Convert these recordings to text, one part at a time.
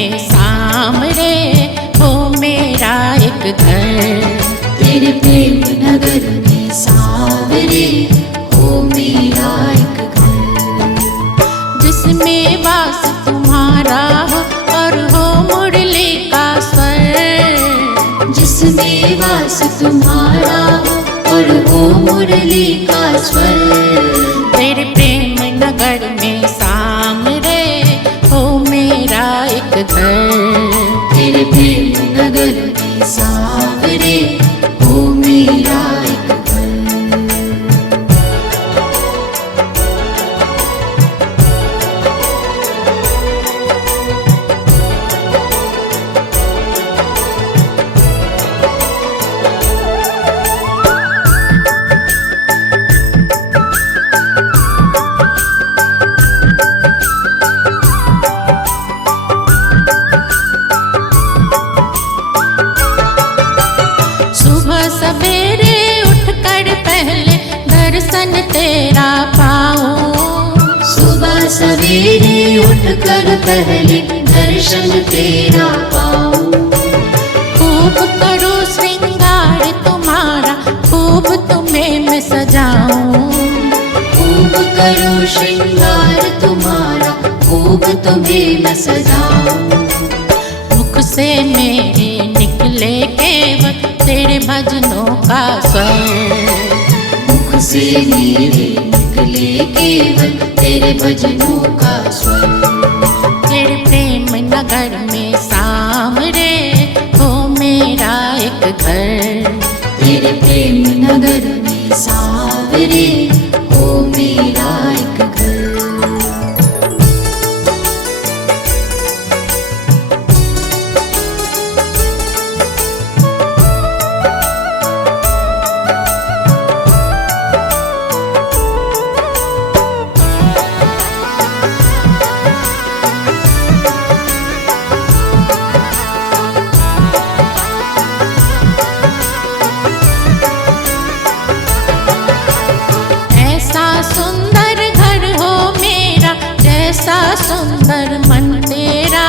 में सामरे हो मेरा एक घर। तेरे प्रेम नगर में सावरे हो मेरा एक घर। जिसमें वास तुम्हारा हो और हो मुरली का स्वर। जिसमें वास तुम्हारा हो और हो मुरली का स्वर। तेरे प्रेम नगर में सामरे हो मेरा एक घर। तेरे प्रेम नगर में सावरे हो मेरा एक घर। सवेरे उठकर पहले दर्शन तेरा पाऊं। सुबह सवेरे उठकर पहले दर्शन तेरा पाऊं। खूब करो श्रृंगार तुम्हारा, खूब तुम्हें मैं सजाऊं। खूब करो श्रृंगार तुम्हारा, खूब तुम्हें मैं सजाऊं। मुख से मेरे निकले केवल तेरे भजनों का स्वर। मुख से मेरे निकले केवल तेरे भजनों का स्वर। तेरे प्रेम नगर में सामरे हो मेरा एक घर। तेरे प्रेम नगर में सावरे हो मेरा एक घर। ऐसा सुंदर मन तेरा।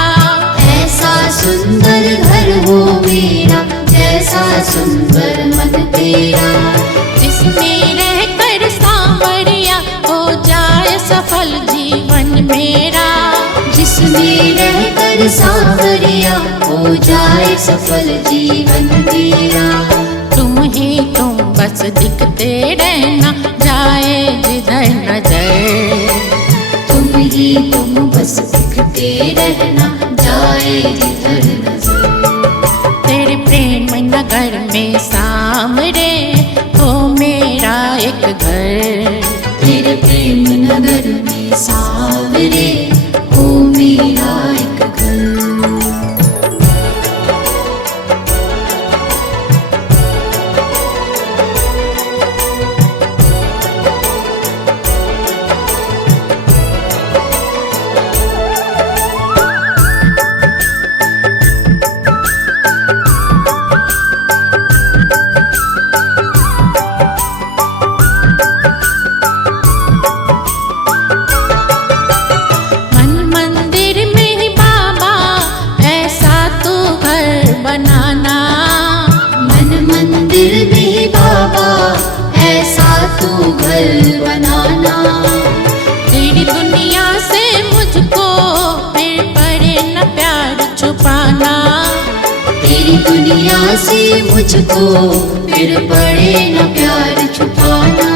ऐसा सुंदर घर हो मेरा, जैसा सुंदर मन तेरा। जिसमें रहकर सांवरिया हो जाए सफल जीवन मेरा। जिसमें रहकर सांवरिया हो जाए सफल जीवन मेरा। तुम ही तुम बस दिखते रहना जाए जिधर नजर। तुम ही तुम बस दिखते रहना जाए जिधर नजर। तेरे प्रेम नगर में सामरे हो मेरा एक घर। तेरे प्रेम नगर में सावरे हो मेरा एक घर। बनाना तेरी दुनिया से मुझको फिर पड़े न प्यार छुपाना। तेरी दुनिया से मुझको फिर पड़े न प्यार छुपाना।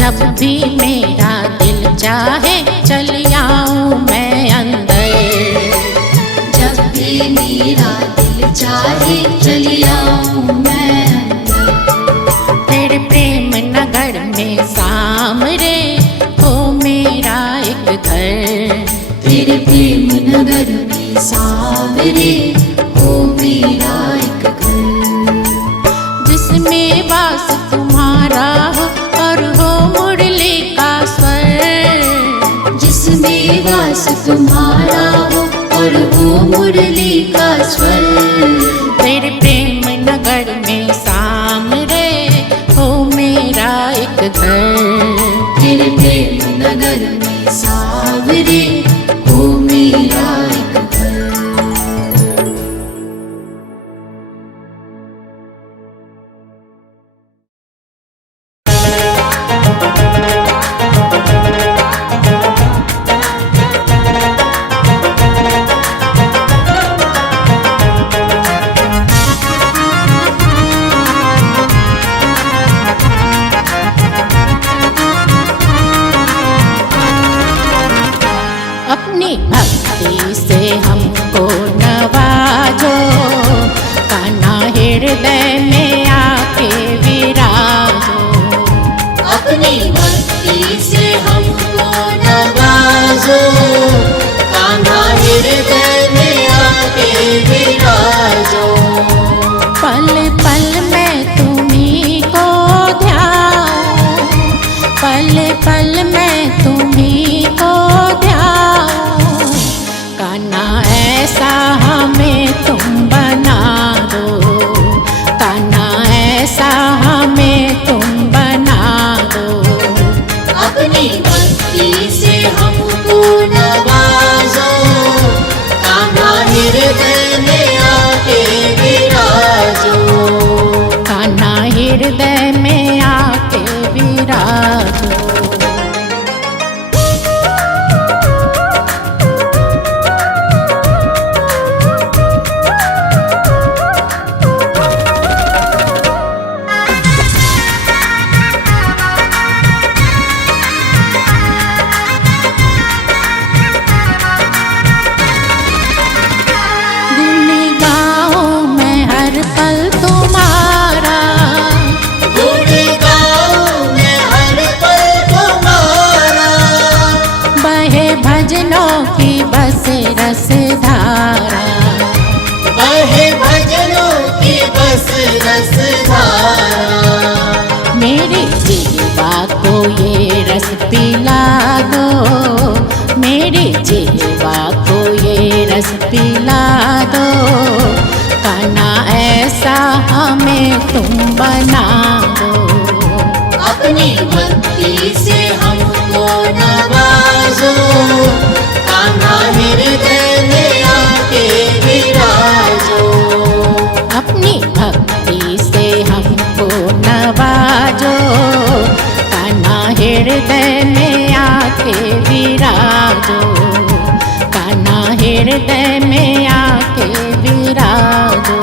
जब भी मेरा दिल चाहे चल आऊं मैं अंदर। जब भी मेरा दिल चाहे चल आऊं मैं अंदर। तेरे प्रेम नगर में सामरे हो मेरा एक घर। तेरे प्रेम नगर में सावरे हो मेरा एक घर। जिसमें वास तुम्हारा हो और हो मुरली का स्वर। जिसमें वास तुम्हारा हो और हो मुरली का स्वर। तेरे प्रेम नगर में सामरे हो मेरा एक घर। तेरे प्रेम नगर में सावरे हो मेरा एक घर। ऐसा हमें तुम बना दो, कान्हा ऐसा हमें तुम बना दो। अपनी भक्ति से हमको नवाजो, कान्हा हृदय में आके विराजो। कान्हा हृदय में आके विराजो। भजनों की बस रस धारा, बहे भजनों की बस रस धारा। मेरी जीवा को ये रस पिला दो, मेरी जीवा को ये रस पिला दो। कान्हा ऐसा हमें तुम बना दो। अपनी भक्ति से हमको नवाजो, कान्हा हृदय में आके विराजो। अपनी भक्ति से हमको नवाजो, कान्हा हृदय में आके विराजो। कान्हा हृदय में आके विराजो।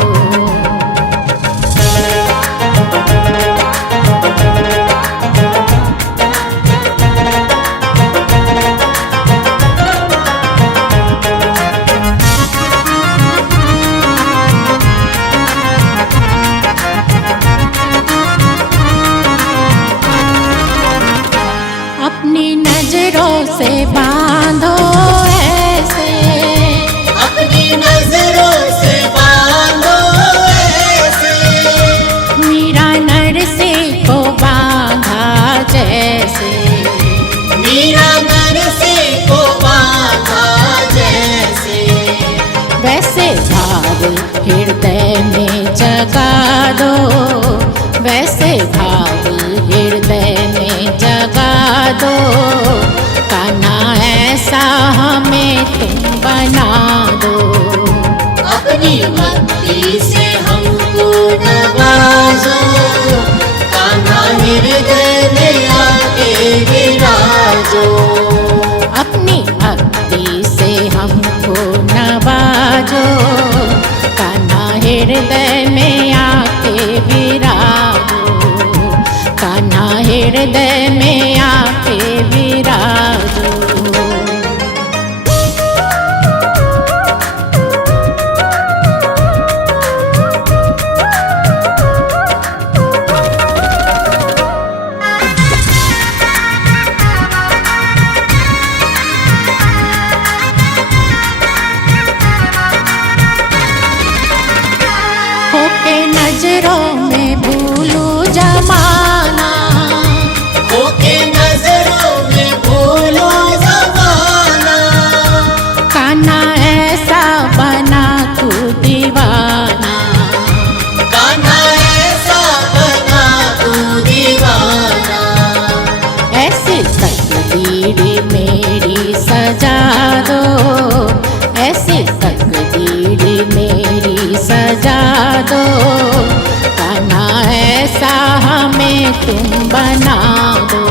अपनी नजरों से बांधो ऐसे, अपनी नजरों से बांधो ऐसे। मीरा नरसी को बांधा जैसे, मीरा नरसी को बांधा जैसे। वैसे भाव हृदय में जगा दो, वैसे भाव हृदय में जगा दो। कान्हा ऐसा हमें तुम बना दो। अपनी भक्ति से हमको नवाजो, कान्हा हृदय में आके विराजो। अपनी भक्ति से हमको नवाजो, कान्हा हृदय में आके विराजो। कान्हा हृदय में आके विराजो। होके नजरों में भूलू जमाना, होके नजरों में भूलो ज़माना। कान्हा ऐसा बना तू दीवाना। कान्हा ऐसा बना तू दीवाना। ऐसी तकदीर मेरी सजा दो, ऐसी तकदीर मेरी सजा दो। कान्हा ऐसा हमें तुम बना दो।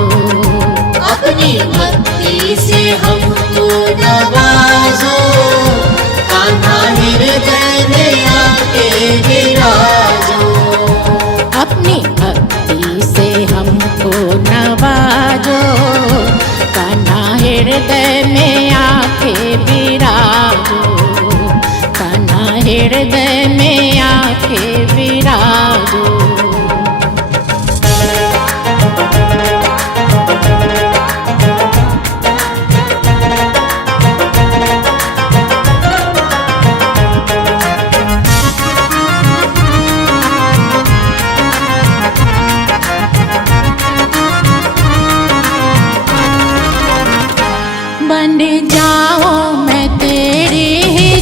अपनी भक्ति से हमको नवाजो, कान्हा हृदय में आके विराजो। अपनी भक्ति से हमको नवाजो, कान्हा हृदय में आके विराजो। कान्हा हृदय में आके विराजो। बन जाऊं मैं तेरी ही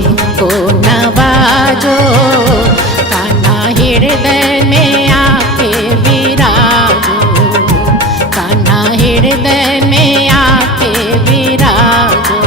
हमको नवाजो, कान्हा हृदय में आके विराजो, कान्हा हृदय में आके विराजो।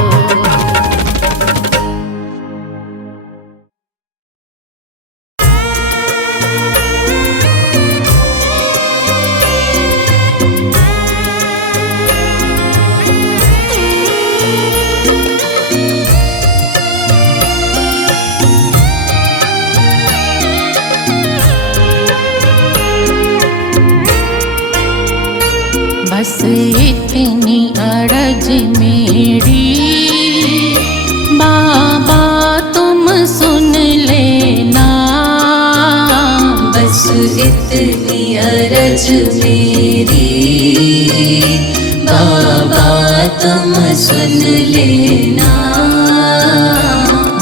बस इतनी अरज मेरी, बाबा तुम सुन लेना। बस इतनी अरज मेरी, बाबा तुम सुन लेना।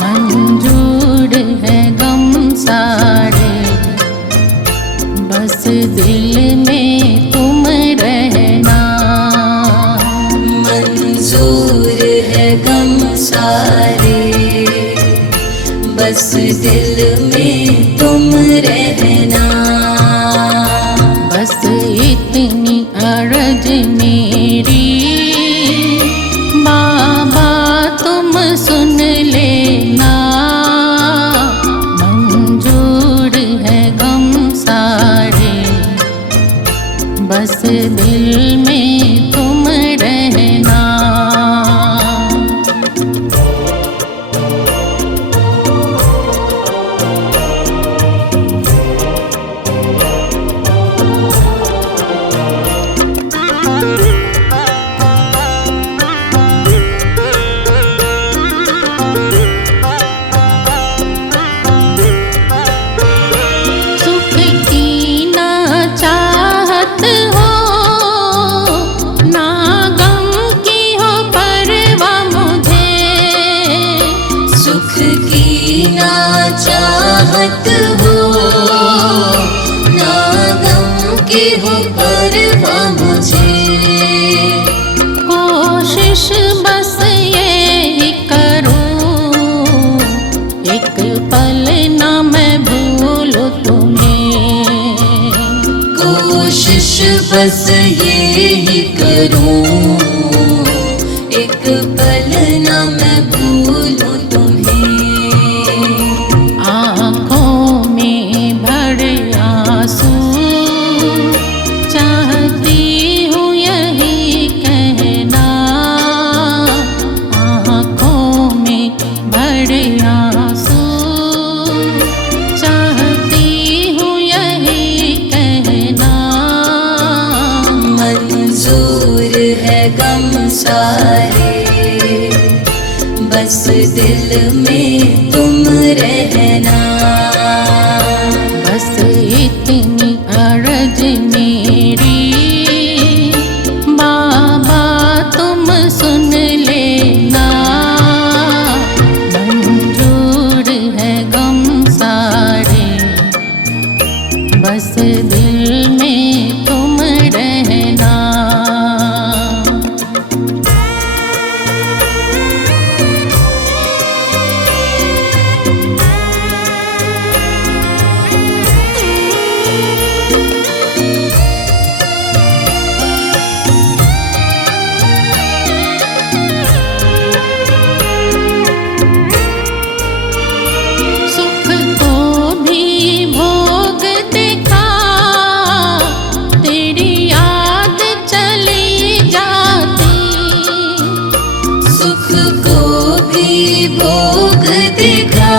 मंजूर है गम सारे, बस दिल में तुम रहना। मंजूर है गम सारे, बस दिल में तुम रहना। बस इतनी अरज मेरी, बाबा तुम सुन लेना। मंजूर है गम सारे, बस दिल में तुम रहना। सुख की ना चाहत हो, ना गम की हो परवाह मुझे। सुख की ना चाहत हो, ना गम की हो परवाह मुझे। कोशिश बस ये करूं, एक पल ना मैं भूलूं तुम्हें। कोशिश बस यही करूं, एक पल ना मैं भूलूं तुम्हें। आँखों में भरे आंसू, चाहती हूँ यही कहना। आँखों में भरे आंसू, चाहती हूँ यही कहना। मंजूर है गम सारे, बस दिल में तुम रहना। बस इतनी अरज मेरी, बाबा तुम सुन लेना। मंजूर है गम सारे, बस दिल में तुम रहना। सुख को भी भोग देखा, तेरी याद चली जाती। सुख को भी भोग देखा,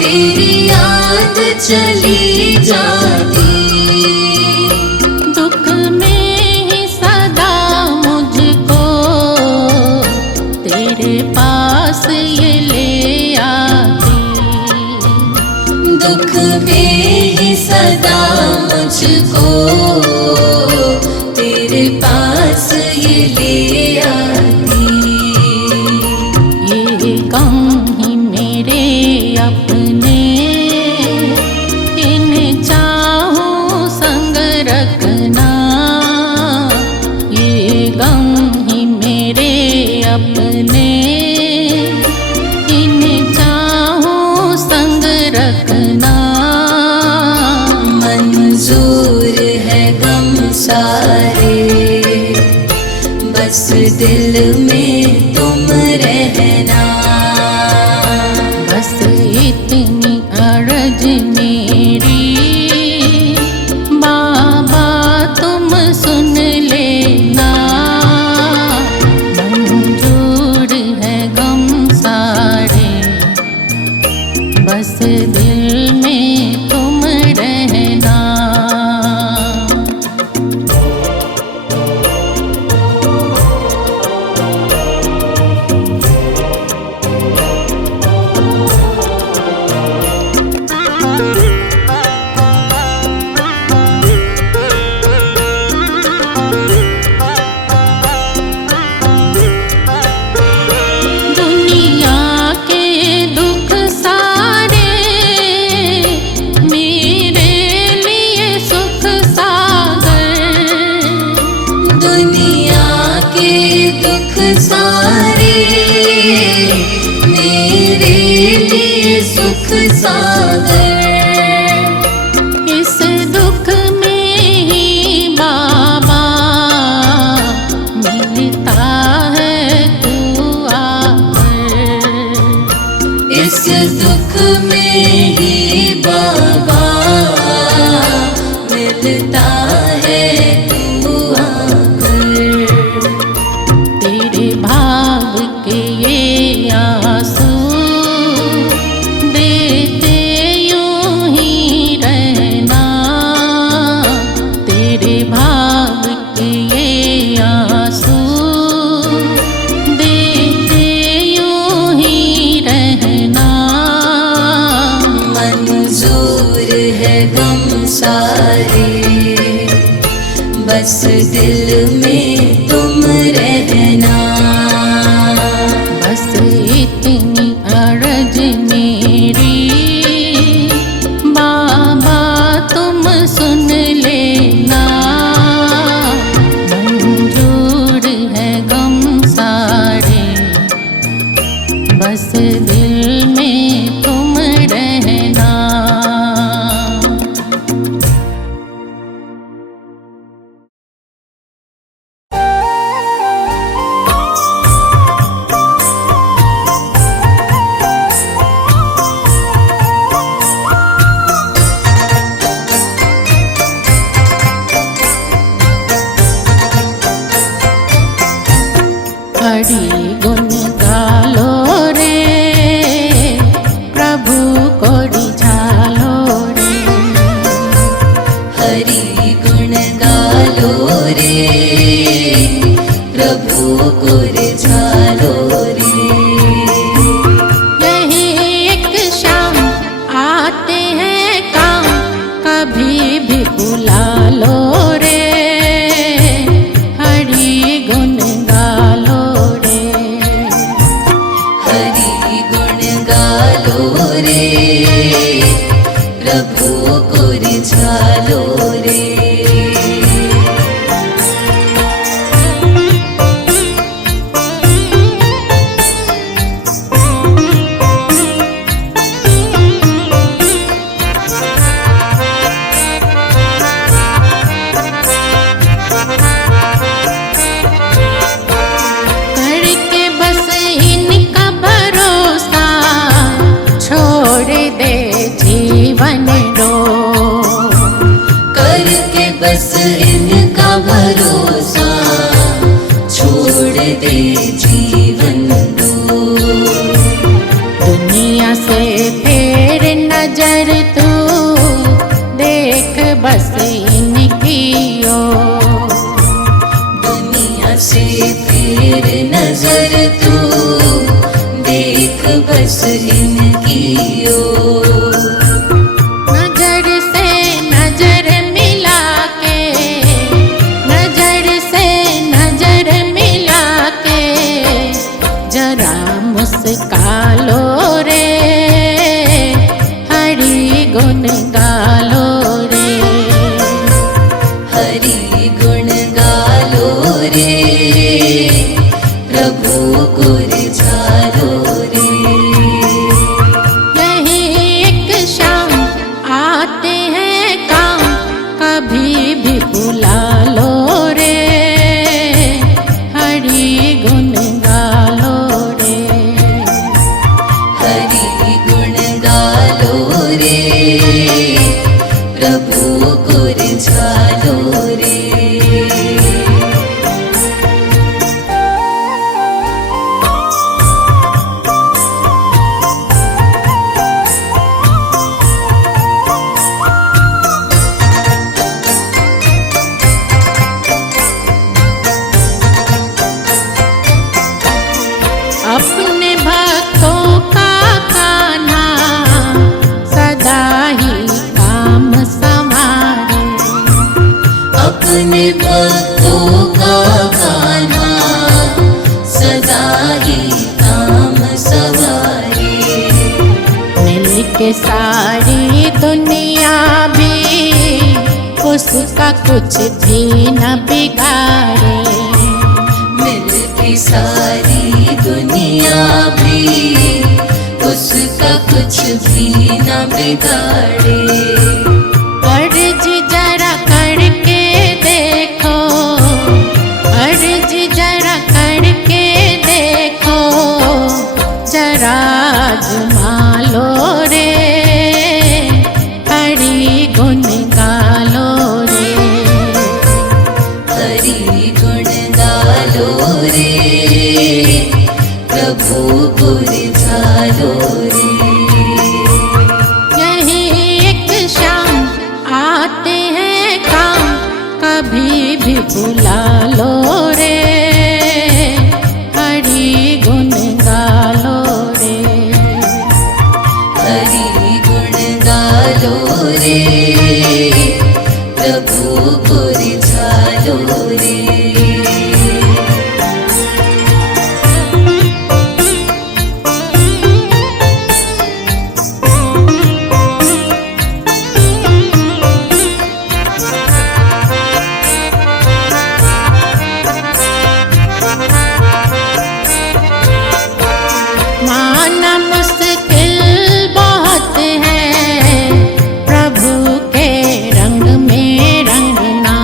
तेरी याद चली जाती। दुख में ही सदा मुझको तेरे पास ये ले आती। दुख में ही सदा मुझको तेरे पास ये ले आती। ये गम ही मेरे अपने, इन चाहों दिल में तुम रहना। दुनिया के दुख सारे मेरे लिए सुख सागर। दुनिया के दुख सारे मेरे लिए सुख सागर। इस दुख में ही बाबा मिलता है तू आकर। इस दुख में ही बाबा मिलता है तू आकर। तेरे भाव के ये आंसू देते यूं ही रहना। तेरे भाव के ये आंसू देते यूं ही रहना। मंजूर है गम सारे बस दिल में तुम रहना। बस इतनी अर्ज मेरी बाबा तुम सुन लेना। मंजूर है गम सारे बस दिल में तुम रहना। हरि गुण गालो रे प्रभु को रिझालो रे। हरि गुण गालो रे प्रभु को रिझालो रे। यही एक शाम आते हैं काम कभी भी बुला लो रे। हरि गुण गालो रे। हरि गुण गालो रे प्रभु को रिझालो रे। करके बस इनका भरोसा छोड़ दे जीवन रो। करके बस इनका भरोसा छोड़ दे जीवन दो। दुनिया से फेर नजर तू देख बस इनकी ओर। दुनिया से फिर नजर तू देख बस इनकी ओर। नजर से नजर मिला के नजर से नजर मिला के जरा मुस्का लो रे। हरि गुण गालो रे। हरि गुण गालो रे प्रभु को रिझालो रे। यही एक शाम आते हैं काम कभी भी बुला लो रे। हरि गुण गालो रे। के सारी दुनिया भी उसका कुछ भी न बिगाड़े। मिलके सारी दुनिया भी उसका कुछ भी न बिगाड़े। अर्ज जरा करके देखो, अर्ज जरा करके देखो, जरा आजमा लो रे, हरि गुण गालो रे। हरि गुण गालो रे, प्रभु गुर झालो रे। यही एक शाम आते हैं काम, कभी भी बुला लो रे, हरि गुण गालो रे। हरि गुण गालो रे, प्रभु गुर झालो रे। माना मुश्किल बहुत है प्रभु के रंग में रंगना।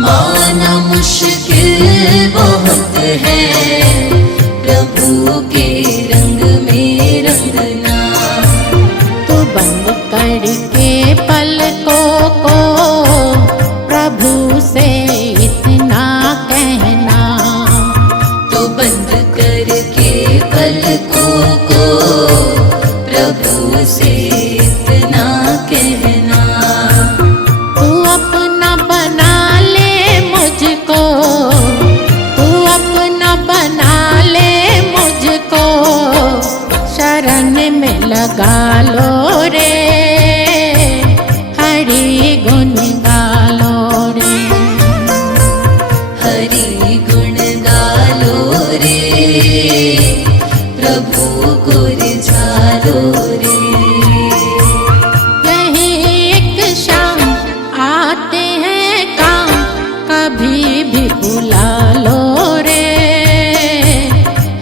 माना मुश्किल बहुत है प्रभु के रंग में रंगना। तो बंद करके पलकों को प्रभु से इतना कहना। तो बंद करके पलकों को प्रभु से इतना कहना। तू अपना बना ले मुझको, तू अपना बना ले मुझको, शरण में लगा लो रे, हरि गुण गालो रे। हरि गुण गालो रे, प्रभु गुर झालो रे। यही एक शाम आते हैं काम, कभी भी बुला लो रे,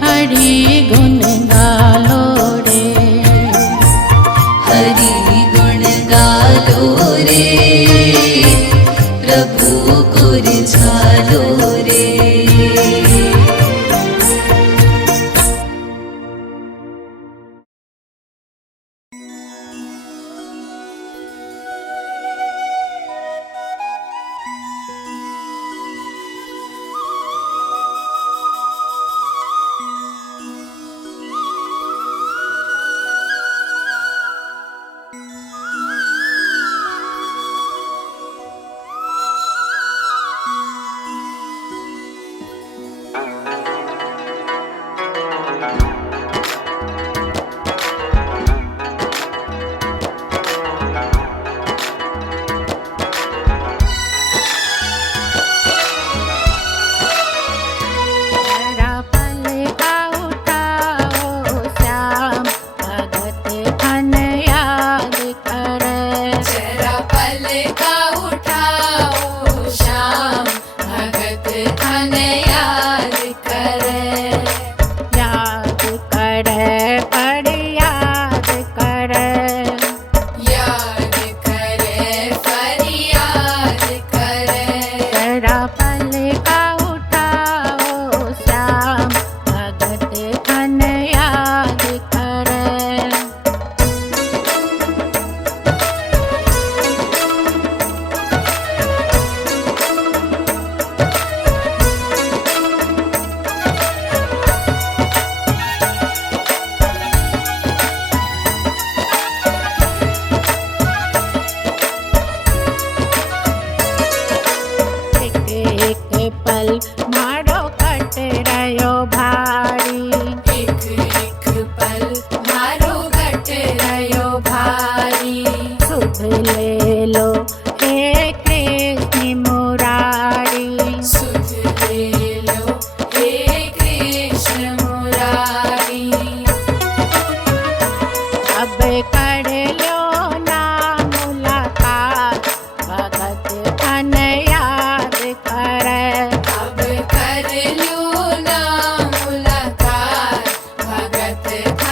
हरि गुण गालो रे। हरि गुण गालो रे, प्रभु गुर झालो रे।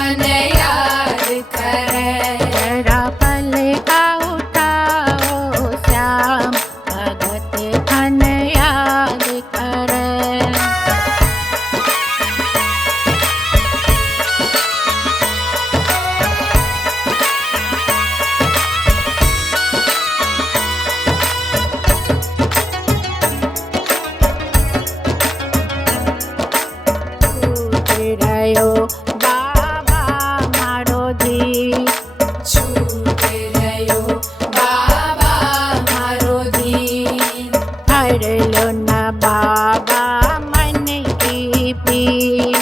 धन याद करे। जरा पल का उठाओ श्याम भगत धन याद करे। रयो बाबा मारो धी, छूटे रयो बाबा मारो धी। हर लो न बाबा मन की पीर,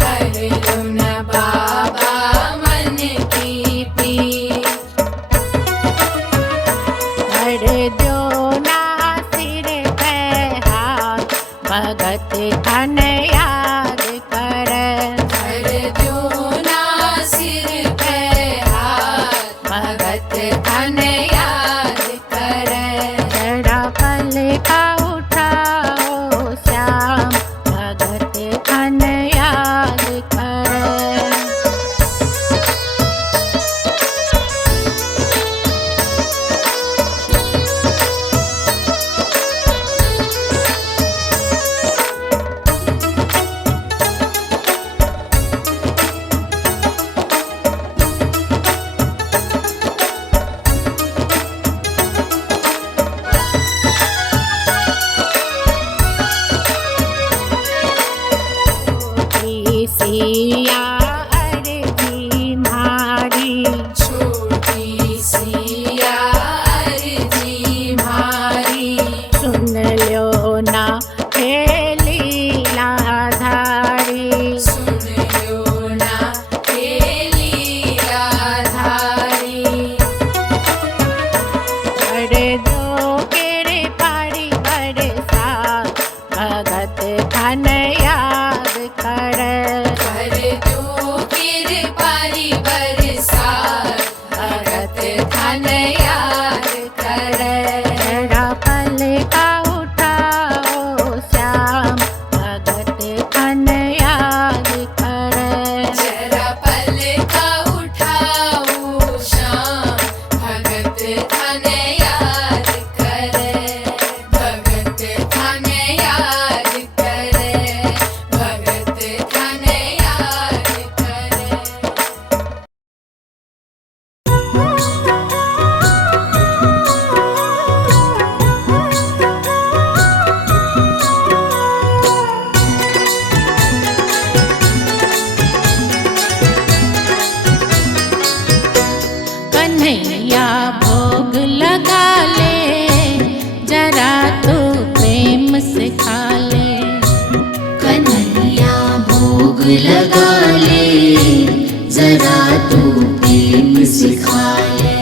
हर लो न बाबा मन की पीर। हर दो ना सिर पे हाथ भगत धन याद करे। हर दो ना सिर पे हाथ भगत धन याद करे। जरा पल का उठाओ श्याम भगत धन याद करे। सिया अर्जी मारी, छोटी सिया अर्जी मारी। सुन लो ना हे लीलाधारी। सुन लो ना हे लीलाधारी। बड़े दो केरे पारी बरसा भगत धन याद करे। कर दो कृपारी बरसात भगत धन याद करे। जरा पल का उठाओ श्याम भगत धन याद करे। जरा पल का उठाओ श्याम भगत धन याद करे। भगत धन याद करे। भगत धन याद करे। कन्हैया भोग लगा ले जरा तू प्रेम से खा ले। कन्हैया भोग लगा ले जरा तू प्रेम सिखा ले।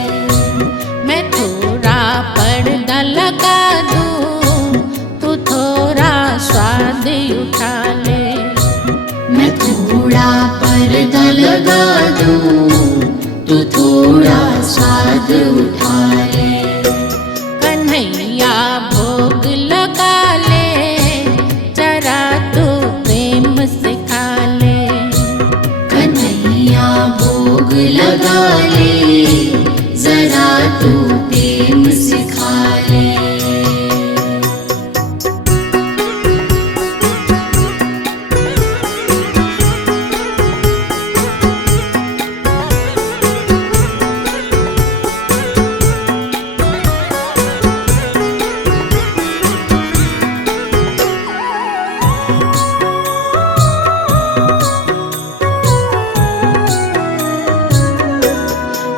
मैं थोड़ा पर्दा लगा दूं तू थोड़ा स्वाद उठा ले। मैं थोड़ा पर्दा लगा दूं तू थोड़ा स्वाद उठा ले। कन्हैया भोग लगा ले जरा तू प्रेम से खा ले। कन्हैया भोग लगा ले जरा तू प्रेम सिखा ले।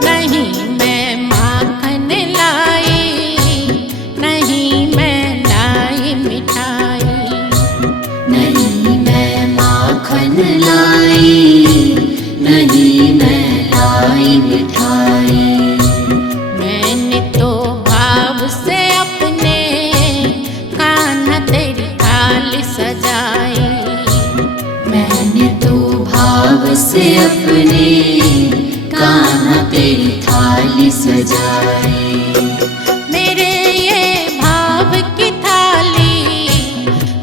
नहीं मैं माखन लाई, नहीं मैं लाई मिठाई। नहीं मैं माखन लाई। नहीं मैं लाई मिठाई। मैंने तो भाव से अपने कान्हा तेरी थाली सजाई। मैंने तो भाव से अपने कान्हा तेरी थाली सजाई। मेरे ये भाव की थाली,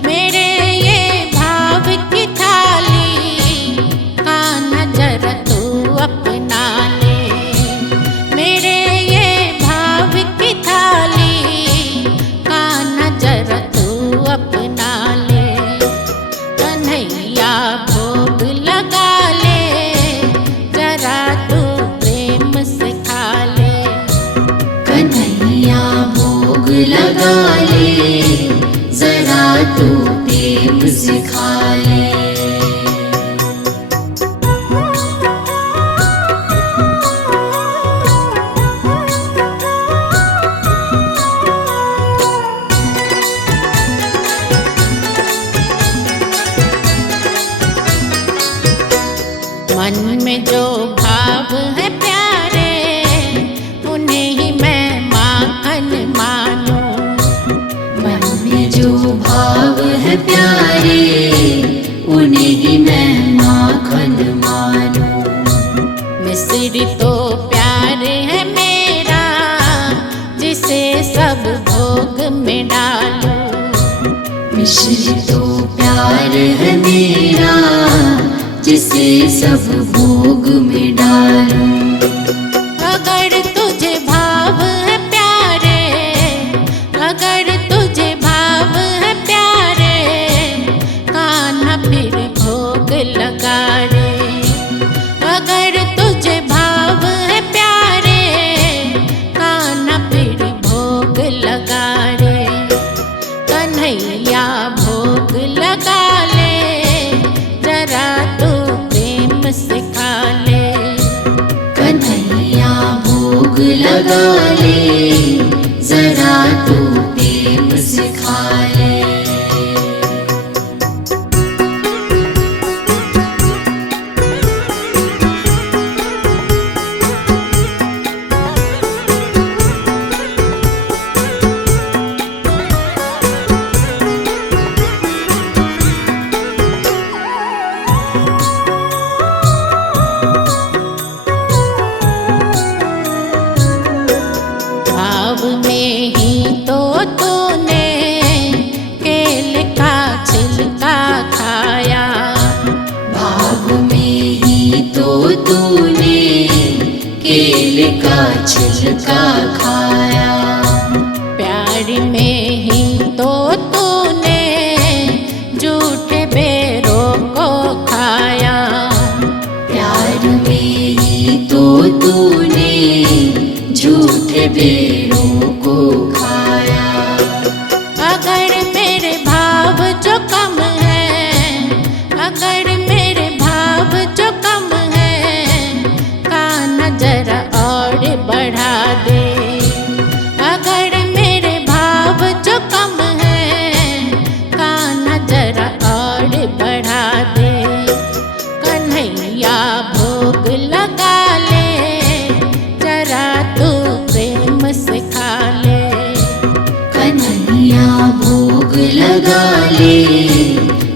मेरे ये भाव की थाली कान्हा जरा तू लगा ले, जरा तू प्रेम सिखा ले। मन में जो भाव है प्यारे, उन्हें ही मैं माखन मानूं। मन में जो भाव है प्यारे, उन्हें ही मैं माखन मानूं। मिस्र तो प्यार है मेरा, जिसे सब भोग में डालूं। मिश्र तो प्यार है मेरा, जिसे सब भोग में डालूं। अगर तुझे भाव है प्यारे, अगर तुझे भाव है प्यारे, कान्हा फिर भोग लगा रे। अगर तुझे भाव है प्यारे, कान्हा फिर भोग लगा रे। कन्हैया भोग लगा ले, जरा तू प्रेम सिखा ले। कन्हैया भोग लगा ले, जरा तू प्रेम सिखा ले। भाव में ही तो तूने केल का छिलका खाया। भाव में ही तो तूने केल का छिलका खाया। प्यार में ही तो तूने झूठे बेरों को खाया। प्यार में ही तो तूने झूठे बेरों को खाया। अगर मेरे भाव जो कम है, अगर मेरे भाव जो कम है, कान्हा जरा और बढ़ा दे। अगर मेरे भाव जो कम है, कान्हा जरा और बढ़ा दे। कन्हैया भोग लगा ले, जरा तू प्रेम सिखा ले। कन्हैया भोग लगा ले,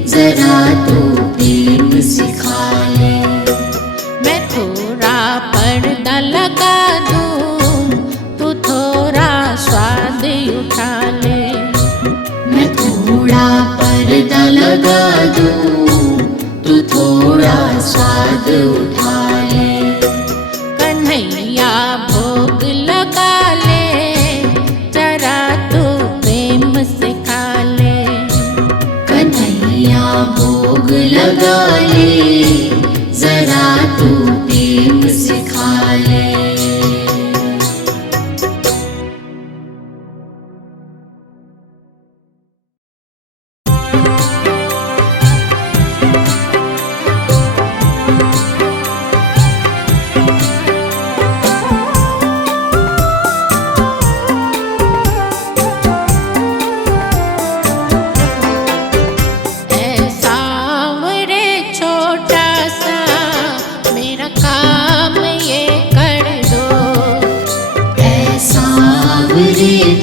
जरा तू प्रेम सिखा ले। मैं थोड़ा पर्दा लगा दूं, तू थोड़ा स्वाद उठा ले। मैं थोड़ा पर्दा लगा दूं, तू थोड़ा स्वाद उठा ले। कन्हैया भोग लगा ले, जरा तू प्रेम सिखा ले। कन्हैया भोग लगा ले, जरा तू प्रेम सिखा ले।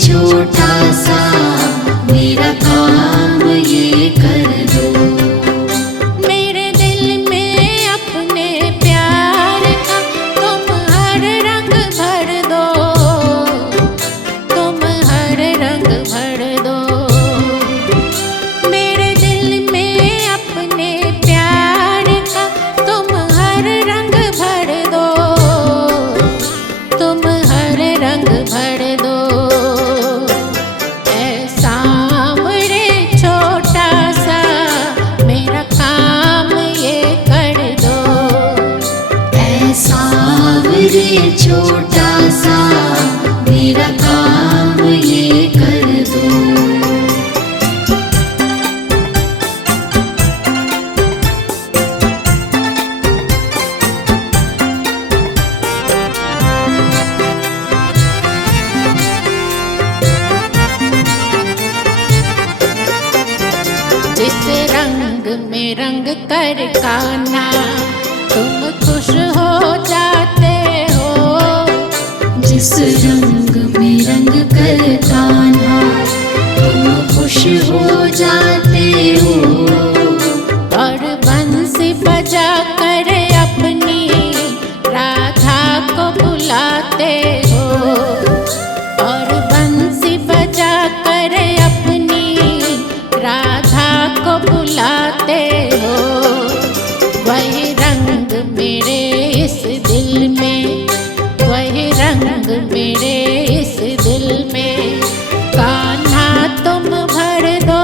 छोटा सा मेरा काम ये कर दो। मेरे दिल में अपने प्यार का तुम हर रंग भर दो, तुम हर रंग भर दो। मेरे दिल में अपने प्यार का तुम हर रंग भर दो, तुम हर रंग भर दो। छोटा सा मेरा काम ये कर कर कान्हा तुम खुश हो जाते हो। जिस रंग में रंग कर कान्हा तुम खुश हो जाते हो। और बंसी बजा कर अपनी राधा को बुलाते हो। और बंसी बजा कर अपनी राधा को बुलाते हो। वही रंग मेरे इस दिल में, वही रंग मेरे इस दिल में कान्हा तुम भर दो,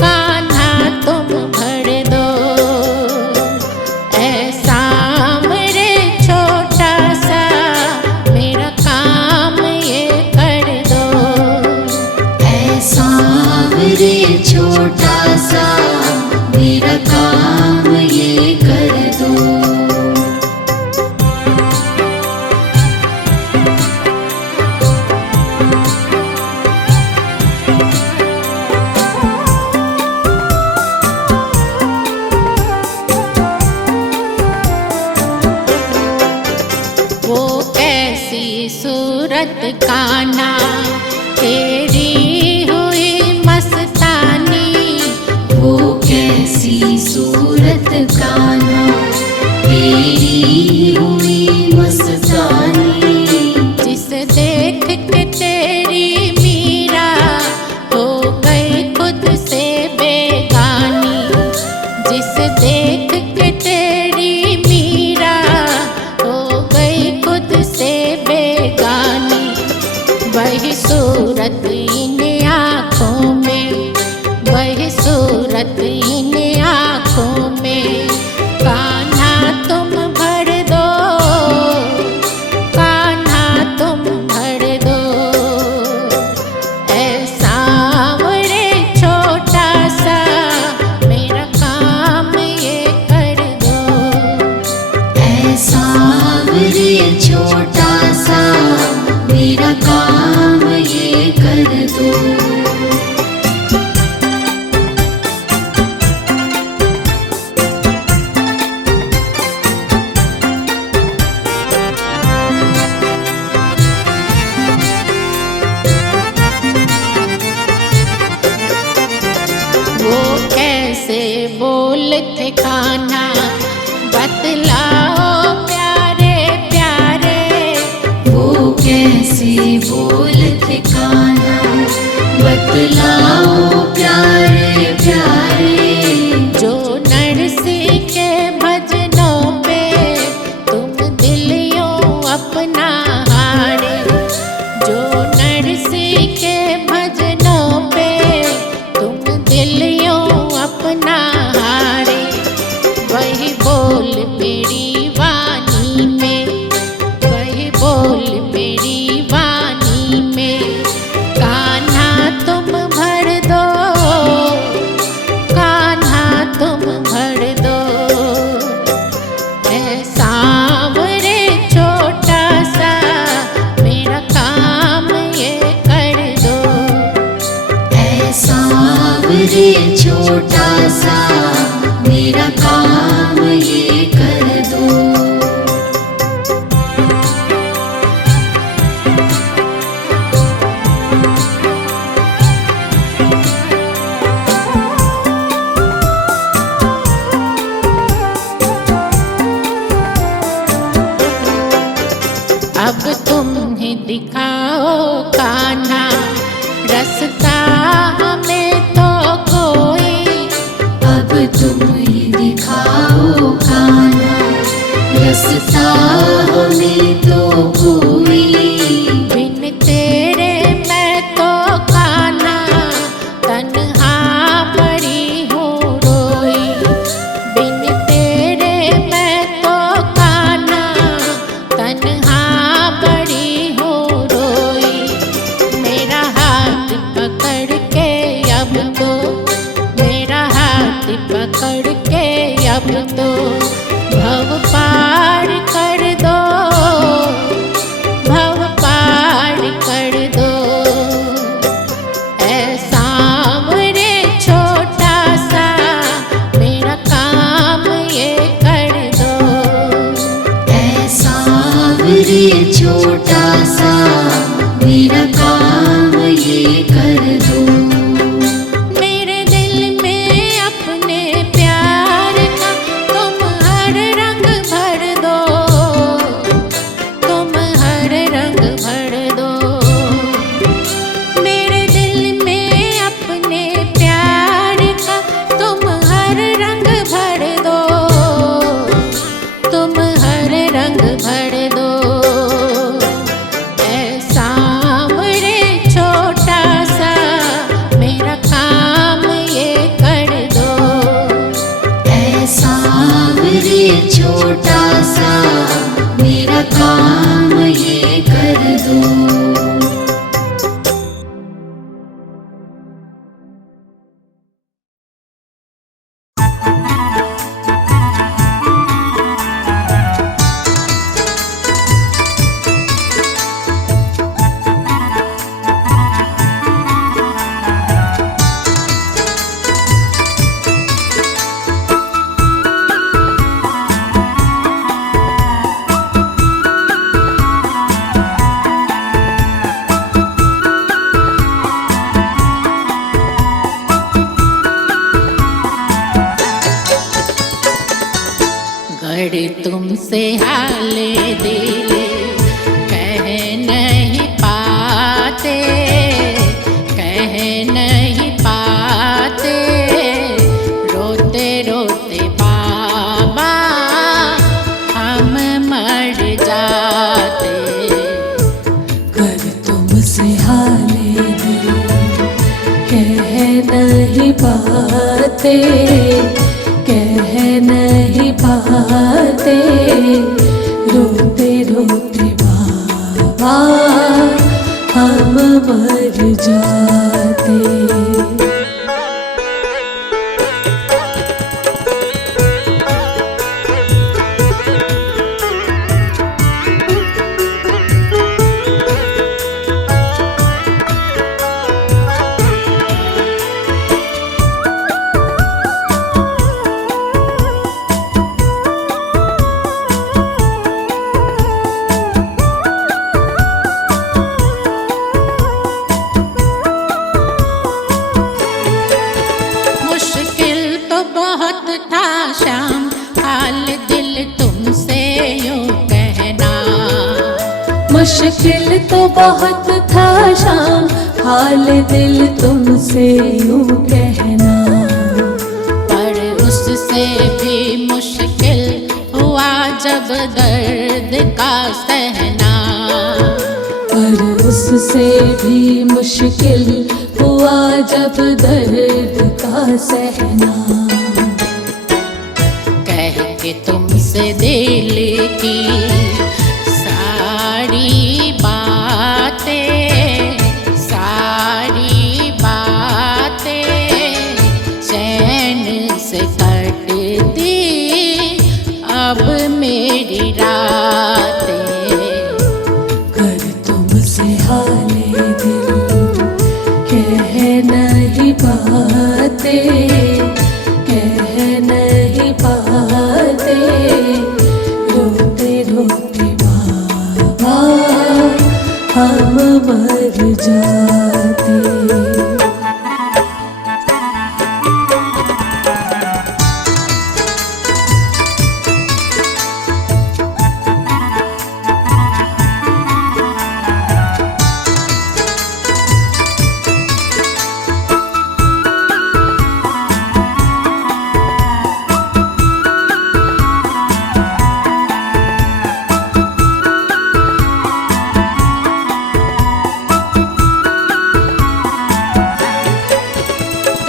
कान्हा तुम भर दो। ऐसा मेरे छोटा सा मेरा काम ये कर दो। ऐसा मेरे छोटा सा मेरा काम ये कर दो। वो कैसी सूरत कान्हा तेरी हुई मस्तानी। वो कैसी सूरत कान्हा तेरी हुई मस्तानी। जिस देख के तेरी मीरा हो गई खुद से बेगानी। जिस देख के तेरी मीरा हो गई खुद से बेगानी। वही सूरत इन आँखों में, वही सूरत इन आँखों में कान्हा तुम भर दो, कान्हा तुम भर दो। ऐसा मेरे छोटा सा मेरा काम ये कर दो। ऐसा मेरे छोटा सा मेरा काम ये कर दो। वो कैसे बोलते कान्हा बतलाओ प्यारे प्यारे। वो कैसे बोलते कान्हा बतलाओ प्यारे प्यारे। जो नरसी के भजनों पे तुम दिल यूं अपना हारे। जो नरसी के भजनों पे तुम दिल यूं अपना हारे। वही बोल मेरी वाणी में, वही बोल मेरी वाणी में कान्हा तुम भर दो, कान्हा तुम भर दो। ऐसा मेरे छोटा सा मेरा काम ये कर दो। ऐसा मेरे छोटा सा मेरा काम ये कर दो। अब तुम ही दिखाओ कान्हा रास्ता हमें तो कोई। अब तुम ही दिखाओ कान्हा रास्ता हमें तो कोई। बिन तेरे मैं तो कान्हा तन्हा पड़ी हूँ रोई। बिन तेरे मैं तो कान्हा तन्हा पड़ी हूँ रोई। मेरा हाथ पकड़ के अब तो, मेरा हाथ पकड़ के अब तो भव पार कर दो, भव छोटा सा मेरा काम ये कर दो। मेरे दिल में अपने प्यार का तुम हर रंग भर दो, तुम हर रंग भर दो। मेरे दिल में अपने प्यार का तुम हर रंग भर दो, तुम हर रंग भर दो। ऐसा मेरे छोटा सा मेरा काम ये कर दो। ऐसा मेरे छोटा सा मेरा काम ये कर दो। गढ़ तुमसे हाले दिल कह नहीं पाते, कह नहीं पाते। रोते रोते बाबा हम मर जाते। कर तुमसे हाले दिल कह नहीं पाते, कह नहीं पाते। रोते रोते बाबा हम मर जाते। मुश्किल तो बहुत था शाम, हाल दिल तुमसे यूं कहना। मुश्किल तो बहुत था शाम, हाल दिल तुमसे यूं कहना। पर उससे भी मुश्किल हुआ जब दर्द का सहना। पर उससे भी मुश्किल हुआ जब दर्द का सहना। कह के तुमसे दिल की सारी बातें, सारी बातें चैन से कटती अब मेरी रातें। कर तुमसे हाले दिल कह नहीं पाते, कह नहीं पाते। रोते रोते बाबा हम मर जाते।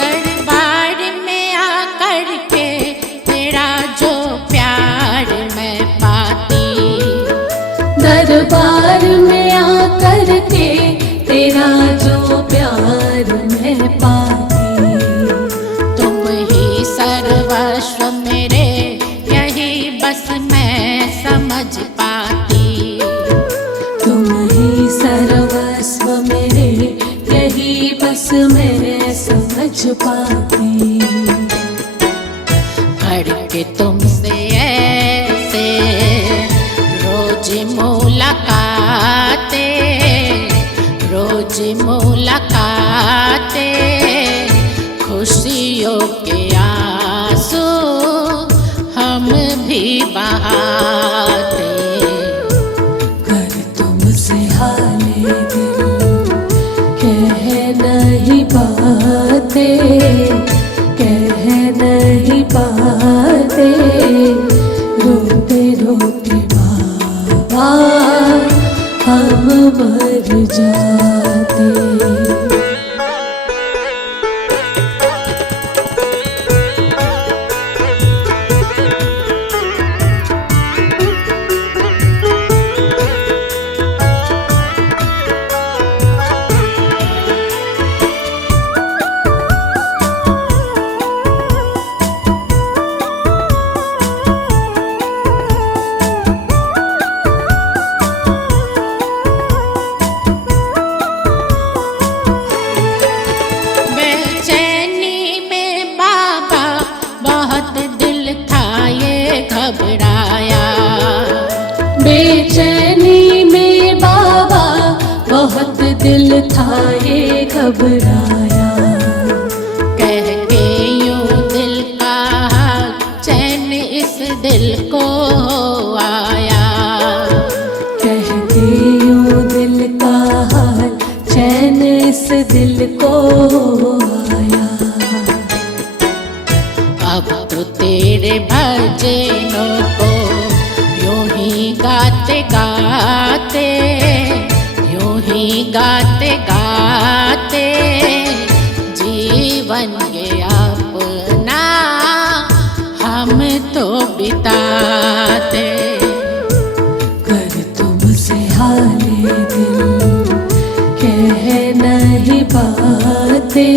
दरबार में आकर के तेरा जो प्यार मैं पाती। दरबार में आकर के तेरा जो प्यार मैं पाती। तुम ही सर्वस्व मेरे यही बस मैं समझ पाती। तुम ही सर्वस्व मेरे यही बस मैं समझ पाती। हर के तुमसे ऐसे रोज मुलाकात मुलाकातें, खुशियों के आंसू हम भी बहाते। कर तुमसे हाले दिल कह नहीं पाते, कह नहीं पाते, रोते रोते बाबा हम मर जाते। बेचैनी में बाबा बहुत दिल था ये घबराया, कह के यूं दिल का हाल चैन इस दिल को आया। कह के यूं दिल का हाल चैन इस दिल को आया। अब तो तेरे भजनों को यूं ही गाते गाते, यूं ही गाते गाते जीवन ये अपना हम तो बिताते। कर तुमसे हाले दिल कह नहीं पाते,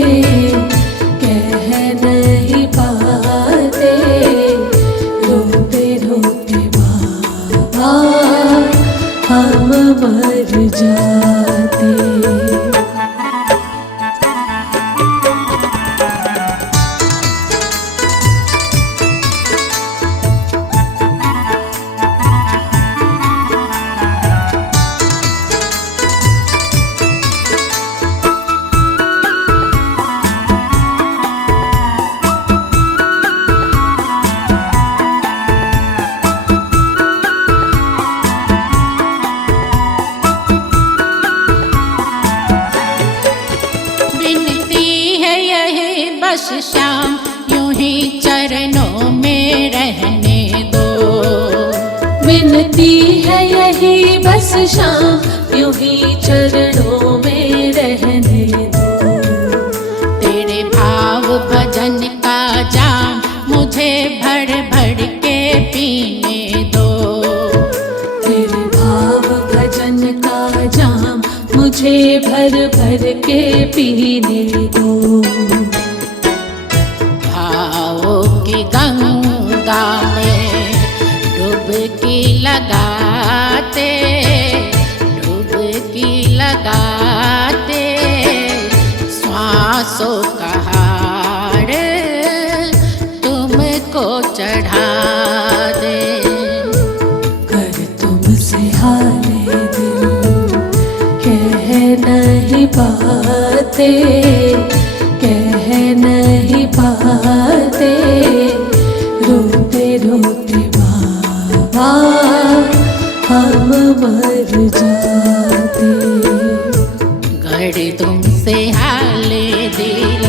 कह नहीं पाते, रोते रोते बाबा हम मर जाते। बस श्याम यूं ही चरणों में रहने दो, विनती है यही बस शाम यूं ही चरणों में रहने दो। तेरे भाव भजन का जाम मुझे भर भर के पीने दो। तेरे भाव भजन का जाम मुझे भर भर के पीने दो। भावों की गंगा में डुबकी लगाते, डुबकी लगाते, सांसों का हार तुमको चढ़ा दे। कर तुमसे हाले दिल कह नहीं पाते, कह नहीं पाते, रोते रोते बाबा हम मर जाते। गढ़ तुमसे हाले दिल